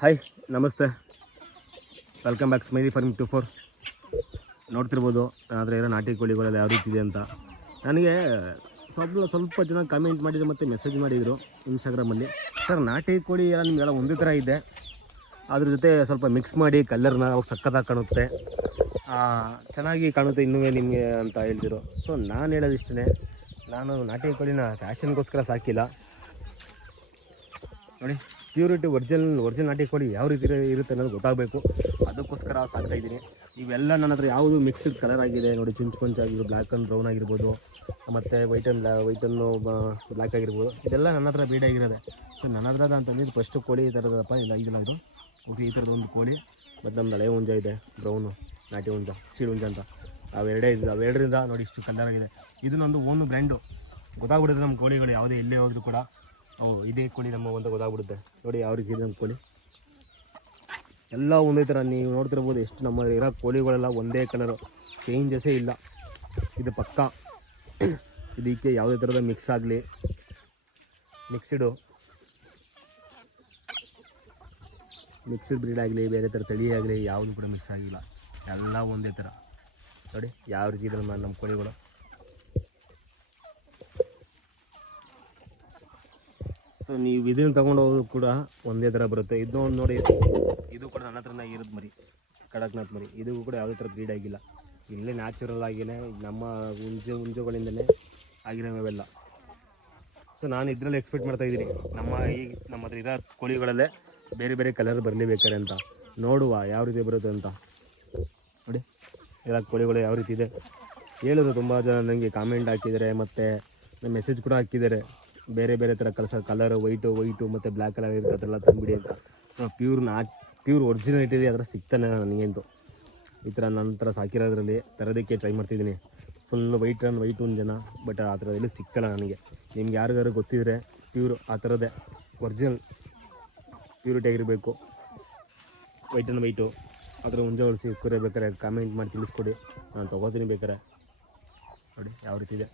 Hi ನಮಸ್ತೆ, welcome back smiley farming 24. ನೋಡ್ತಿರ್ಬೋದು ಆದರೆ ಇರೋ ನಾಟಿ ಕೋಳಿಗಳೆಲ್ಲ ಯಾವ ರೀತಿ ಇದೆ ಅಂತ. ನನಗೆ ಸ್ವಲ್ಪ ಜನ ಕಮೆಂಟ್ ಮಾಡಿದ್ರು ಮತ್ತು ಮೆಸೇಜ್ ಮಾಡಿದರು ಇನ್ಸ್ಟಾಗ್ರಾಮಲ್ಲಿ. ಸರ್, ನಾಟಿ ಕೋಳಿ ಎಲ್ಲ ನಿಮಗೆಲ್ಲ ಒಂದೇ ಥರ ಇದೆ, ಅದ್ರ ಜೊತೆ ಸ್ವಲ್ಪ ಮಿಕ್ಸ್ ಮಾಡಿ ಕಲರ್ನ ಅವಾಗ ಸಕ್ಕತ್ತಾಗಿ ಕಾಣುತ್ತೆ, ಚೆನ್ನಾಗಿ ಕಾಣುತ್ತೆ ಇನ್ನೂ ನಿಮಗೆ ಅಂತ ಹೇಳ್ತಿರು. ಸೊ ನಾನು ಹೇಳೋದಿಷ್ಟೇ, ನಾನು ನಾಟಿ ಕೋಳಿನ ಫ್ಯಾಷನ್ಗೋಸ್ಕರ ಸಾಕಿಲ್ಲ. ನೋಡಿ, ಪ್ಯೂರಿಟಿ ಒರಿಜಿನಲ್ ನಾಟಿ ಕೋಳಿ ಯಾವ ರೀತಿ ಇರುತ್ತೆ ಅನ್ನೋದು ಗೊತ್ತಾಗಬೇಕು, ಅದಕ್ಕೋಸ್ಕರ ಸಾಕ್ತಾಯಿದ್ದೀನಿ. ಇವೆಲ್ಲ ನನ್ನ ಹತ್ರ ಯಾವುದು ಮಿಕ್ಸ್ಡ್ ಕಲರ್ ಆಗಿದೆ ನೋಡಿ, ಚುಂಚು ಆಗಿರ್ಬೋದು, ಬ್ಲ್ಯಾಕ್ ಆ್ಯಂಡ್ ಬ್ರೌನ್ ಆಗಿರ್ಬೋದು, ಮತ್ತು ವೈಟನ್ನು ಬ್ಲ್ಯಾಕ್ ಆಗಿರ್ಬೋದು, ಇದೆಲ್ಲ ನನ್ನ ಹತ್ರ ಬ್ರೀಡ್ ಆಗಿರೋದೆ. ಸೊ ನನ್ನ ಹತ್ರದ ಅಂತಂದಿದ್ದು ಫಸ್ಟು ಕೋಳಿ ಈ ಥರದಪ್ಪ, ಇದೆಲ್ಲ ಇದು ಓಕೆ, ಈ ಥರದ್ದು ಒಂದು ಕೋಳಿ ಮತ್ತು ನಮ್ಮದು ಹಳೆ ಹುಂಜ ಇದೆ, ಬ್ರೌನು ನಾಟಿ ಹುಂಜ, ಸೀಡ್ ಹುಂಜ ಅಂತ. ಅವೆರಡರಿಂದ ನೋಡಿ ಇಷ್ಟು ಕಲರ್ ಆಗಿದೆ. ಇದು ನಮ್ಮದು ಓನು ಬ್ರ್ಯಾಂಡು, ಗೊತ್ತಾಗ್ಬಿಡುತ್ತೆ ನಮ್ಮ ಕೋಳಿಗಳು ಯಾವುದೇ ಎಲ್ಲೇ ಹೋದರೂ ಕೂಡ ಇದೇ ಕೋಳಿ ನಮ್ಮ ಒಂದು ಗೊತ್ತಾಗ್ಬಿಡುತ್ತೆ. ನೋಡಿ ಯಾವ ರೀತಿ ಇದೆ ನಮ್ಮ ಕೋಳಿ, ಎಲ್ಲ ಒಂದೇ ಥರ. ನೀವು ನೋಡ್ತಿರ್ಬೋದು ಎಷ್ಟು ನಮ್ಮ ಇರೋ ಕೋಳಿಗಳೆಲ್ಲ ಒಂದೇ ಕಲರು, ಚೇಂಜಸ್ಸೇ ಇಲ್ಲ. ಇದು ಪಕ್ಕಾ, ಇದಕ್ಕೆ ಯಾವುದೇ ಥರದ ಮಿಕ್ಸ್ ಆಗಲಿ, ಮಿಕ್ಸ್ಡ್ ಬ್ರೀಡ್ ಆಗಲಿ, ಬೇರೆ ಥರ ತಳಿ ಆಗಲಿ ಯಾವುದು ಕೂಡ ಮಿಕ್ಸ್ ಆಗಿಲ್ಲ, ಎಲ್ಲ ಒಂದೇ ಥರ. ನೋಡಿ ಯಾವ ರೀತಿ ಇದೆ ನಮ್ಮ ಕೋಳಿಗಳು. ಸೊ ನೀವು ಇದನ್ನು ತೊಗೊಂಡೋದ್ರು ಕೂಡ ಒಂದೇ ಥರ ಬರುತ್ತೆ. ಇದು ನೋಡಿ, ಇದು ಕೂಡ ನನ್ನ ಹತ್ರನೇ ಇರೋದು ಮರಿ, ಕಡಕ್ನಾಥ್ ಮರಿ. ಇದು ಕೂಡ ಯಾವುದೇ ಥರ ಬ್ರೀಡ್ ಆಗಿಲ್ಲ, ಇಲ್ಲೇ ನ್ಯಾಚುರಲ್ ಆಗಿಯೇ ನಮ್ಮ ಹುಂಜುಗಳಿಂದಲೇ ಆಗಿರೋವೆಲ್ಲ. ಸೊ ನಾನು ಇದರಲ್ಲಿ ಎಕ್ಸ್ಪೆಕ್ಟ್ ಮಾಡ್ತಾಯಿದ್ದೀನಿ, ನಮ್ಮ ಹತ್ರ ಇರೋ ಕೋಳಿಗಳಲ್ಲೇ ಬೇರೆ ಬೇರೆ ಕಲರ್ ಬರಲೇಬೇಕಾರೆ ಅಂತ. ನೋಡುವ ಯಾವ ರೀತಿ ಬರುತ್ತೆ ಅಂತ. ನೋಡಿ ಇರೋ ಕೋಳಿಗಳು ಯಾವ ರೀತಿ ಇದೆ ಹೇಳಿದ್ರು. ತುಂಬ ಜನ ನನಗೆ ಕಾಮೆಂಟ್ ಹಾಕಿದ್ದಾರೆ ಮತ್ತು ಮೆಸೇಜ್ ಕೂಡ ಹಾಕಿದ್ದಾರೆ, ಬೇರೆ ಬೇರೆ ಥರ ಕಲರ್ ವೈಟು ಮತ್ತು ಬ್ಲ್ಯಾಕ್ ಕಲರ್ ಇರ್ತದೆಲ್ಲ ತಂದುಬಿಡಿ ಅಂತ. ಸೊ ಪ್ಯೂರ್ ಒರಿಜಿನಾಲಿಟಿ ಅದರ ಸಿಗ್ತಾನೆ ನನಗಂತೂ. ಈ ಥರ ನನ್ನ ಥರ ಸಾಕಿರೋದ್ರಲ್ಲಿ ತರೋದಕ್ಕೆ ಟ್ರೈ ಮಾಡ್ತಿದ್ದೀನಿ. ಫುಲ್ ವೈಟ್ ಒಂದು ಜನ, ಬಟ್ ಆ ಥರ ಎಲ್ಲೂ ಸಿಕ್ಕಲ್ಲ ನನಗೆ. ನಿಮ್ಗೆ ಯಾರಿಗಾರು ಗೊತ್ತಿದ್ರೆ ಪ್ಯೂರ್ ಆ ಥರದ್ದೇ ಒರಿಜಿನಲ್ ಪ್ಯೂರಿಟಿ ಆಗಿರಬೇಕು, ವೈಟು ಅದರ ಹುಂಜ ಹೊಳಿಸಿ ಬೇಕಾರೆ ಕಾಮೆಂಟ್ ಮಾಡಿ ತಿಳಿಸ್ಕೊಡಿ, ನಾನು ತೊಗೋತೀನಿ ಬೇಕಾರೆ. ನೋಡಿ ಯಾವ ರೀತಿ ಇದೆ.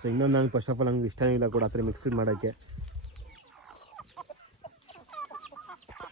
ಸೊ ಇನ್ನೊಂದು ನನಗೆ ಫಸ್ಟ್ ಆಫ್ ಆಲ್ ನಂಗೆ ಇಷ್ಟನೇ ಇಲ್ಲ ಕೂಡ ಆ ಥರ ಮಿಕ್ಸ್ಡ್ ಮಾಡೋಕ್ಕೆ.